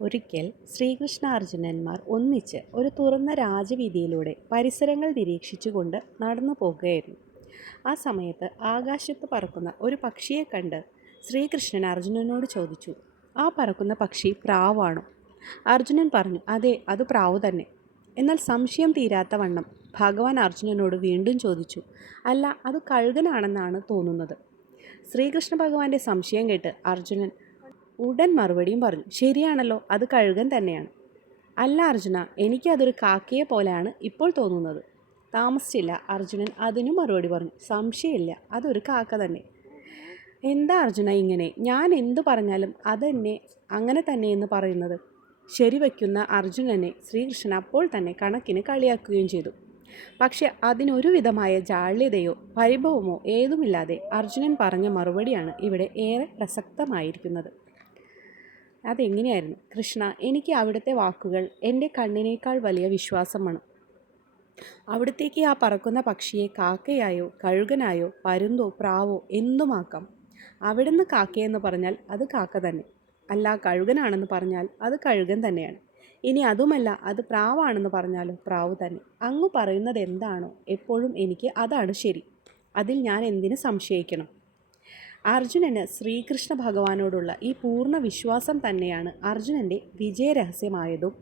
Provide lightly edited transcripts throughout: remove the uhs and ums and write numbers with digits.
ഒരിക്കൽ ശ്രീകൃഷ്ണ അർജുനന്മാർ ഒന്നിച്ച് ഒരു തുറന്ന രാജവീതിയിലൂടെ പരിസരങ്ങൾ നിരീക്ഷിച്ചുകൊണ്ട് നടന്നു പോകുകയായിരുന്നു. ആ സമയത്ത് ആകാശത്ത് പറക്കുന്ന ഒരു പക്ഷിയെ കണ്ട് ശ്രീകൃഷ്ണൻ അർജുനനോട് ചോദിച്ചു, "ആ പറക്കുന്ന പക്ഷി പ്രാവാണോ?" അർജുനൻ പറഞ്ഞു, "അതെ, അത് പ്രാവ് തന്നെ." എന്നാൽ സംശയം തീരാത്ത വണ്ണം ഭഗവാൻ അർജുനനോട് വീണ്ടും ചോദിച്ചു, "അല്ല, അത് കഴുകനാണെന്നാണ് തോന്നുന്നത്." ശ്രീകൃഷ്ണ ഭഗവാന്റെ സംശയം കേട്ട് അർജുനൻ ഉടൻ മറുപടിയും പറഞ്ഞു, "ശരിയാണല്ലോ, അത് കഴുകൻ തന്നെയാണ്." "അല്ല അർജുന, എനിക്കതൊരു കാക്കയെ പോലെയാണ് ഇപ്പോൾ തോന്നുന്നത്." താമസിച്ചില്ല അർജുനൻ അതിനും മറുപടി പറഞ്ഞു, "സംശയമില്ല, അതൊരു കാക്ക തന്നെ." "എന്താ അർജുന ഇങ്ങനെ? ഞാൻ എന്തു പറഞ്ഞാലും അതെന്നെ അങ്ങനെ തന്നെയെന്ന് പറയുന്നത്?" ശരിവയ്ക്കുന്ന അർജുനനെ ശ്രീകൃഷ്ണൻ അപ്പോൾ തന്നെ കണക്കിന് കളിയാക്കുകയും ചെയ്തു. പക്ഷെ അതിനൊരു വിധമായ ജാള്യതയോ പരിഭവമോ ഏതുമില്ലാതെ അർജുനൻ പറഞ്ഞ മറുപടിയാണ് ഇവിടെ ഏറെ പ്രസക്തമായിരിക്കുന്നത്. അതെങ്ങനെയായിരുന്നു? "കൃഷ്ണ, എനിക്ക് അവിടുത്തെ വാക്കുകൾ എൻ്റെ കണ്ണിനേക്കാൾ വലിയ വിശ്വാസമാണ്. അവിടുത്തേക്ക് ആ പറക്കുന്ന പക്ഷിയെ കാക്കയായോ കഴുകനായോ പരുന്തോ പ്രാവോ എന്തുമാക്കാം. അവിടുന്ന് കാക്കയെന്ന് പറഞ്ഞാൽ അത് കാക്ക തന്നെ, അല്ല കഴുകനാണെന്ന് പറഞ്ഞാൽ അത് കഴുകൻ തന്നെയാണ്. ഇനി അതുമല്ല, അത് പ്രാവാണെന്ന് പറഞ്ഞാലോ പ്രാവ് തന്നെ. അങ്ങ് പറയുന്നത് എന്താണോ എപ്പോഴും എനിക്ക് അതാണ് ശരി. അതിൽ ഞാൻ എന്തിന് സംശയിക്കണം?" അർജുനന് ശ്രീകൃഷ്ണ ഭഗവാനോടുള്ള ഈ പൂർണ്ണ വിശ്വാസം തന്നെയാണ് അർജുനൻ്റെ വിജയരഹസ്യമായതും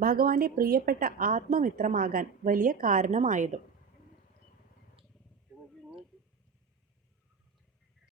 ഭഗവാന്റെ പ്രിയപ്പെട്ട ആത്മമിത്രമാകാൻ വലിയ കാരണമായതും.